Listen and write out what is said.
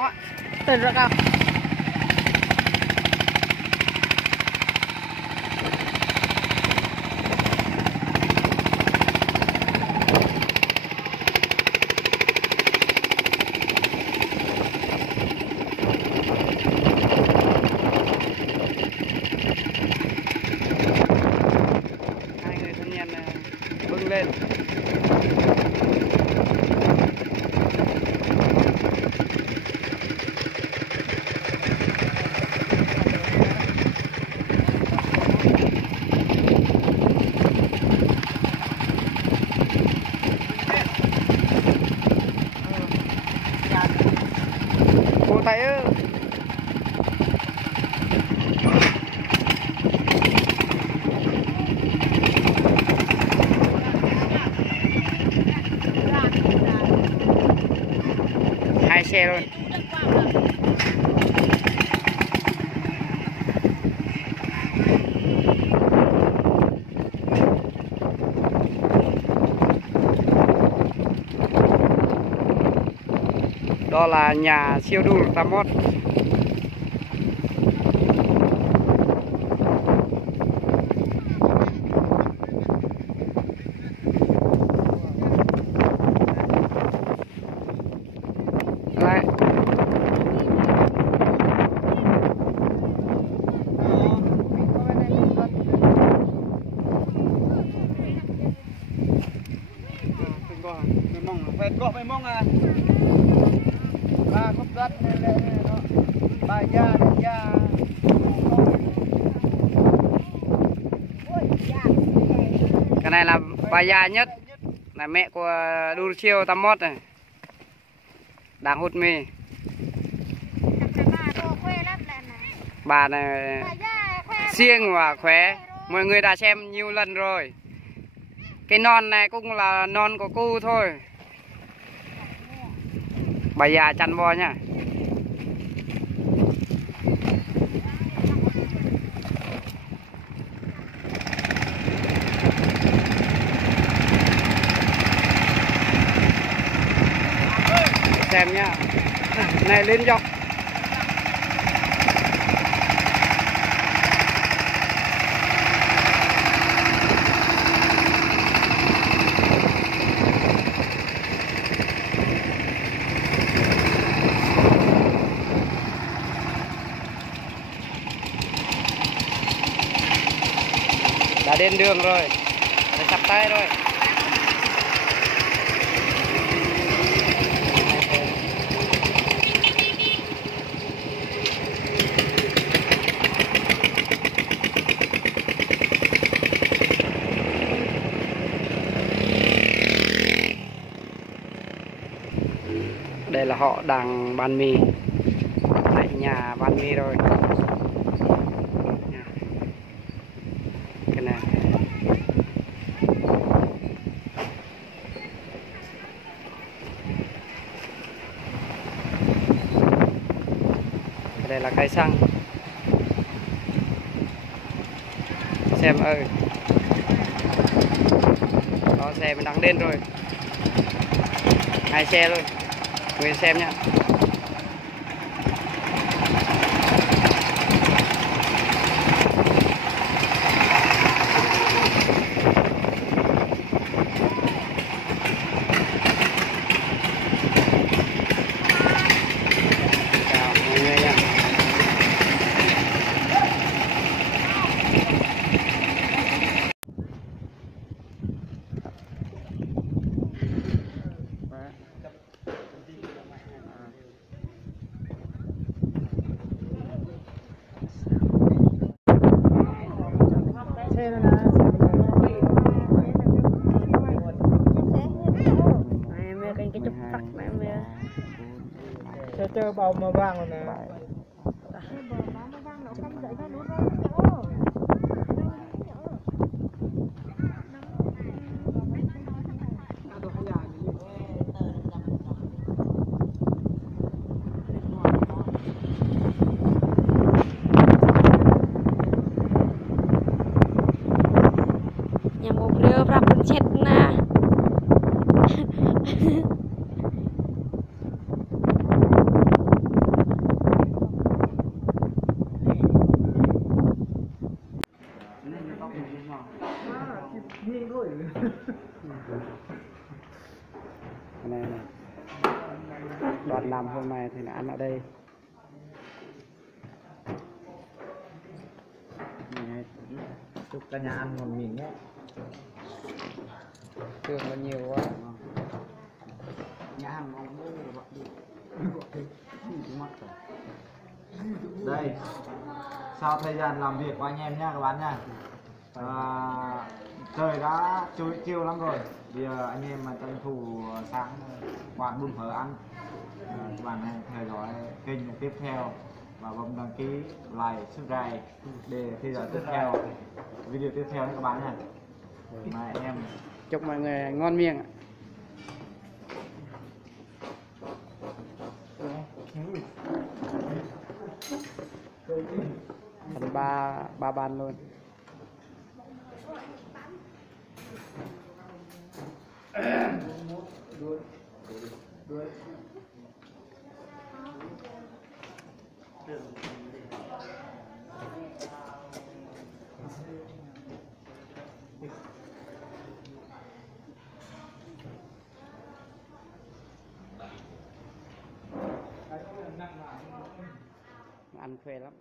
nó tên ra cao. Hai người thanh niên bưng lên. Cô tay ơi. Hai xe luôn. Đó là nhà siêu đu 81. Lại. Phải mong à. Ba khúc đất này nó ba gia này gia. Cái này là bà già nhất, là mẹ của đu chiêu 81 này, đang hút mì. Bà này siêng và khỏe, mọi người đã xem nhiều lần rồi. Cái non này cũng là non của cô thôi. Bà già chăn bò nha. Xem nhá. Này lên dọc. Đã đến đường rồi, đã sắp tay rồi. Đây là họ đang bán mì tại nhà bán mì rồi. Cái này đây là cây xăng. Xem ơi, đó xe mình đang lên rồi, hai xe luôn, người xem nhá. Chơi bầu màu vàng rồi nè. Nhà một rêu ra bên chết na. Này này, đoàn làm hôm nay thì là ăn ở đây. Chúc cả nhà ăn ngon miệng nhé. Tương nó nhiều quá. Nhà hàng ngon đây. Sau thời gian làm việc của anh em nha các bạn nha. Trời đã chiều lắm rồi. Bây giờ anh em mà tranh thủ sáng quán bún phở ăn. Các bạn hãy theo dõi kênh tiếp theo và bấm đăng ký, like, subscribe để theo dõi tiếp theo video tiếp theo nha các bạn nha. Mà anh em Chúc mọi người ngon miệng ạ. Thành ba bàn luôn. Ăn phê lắm.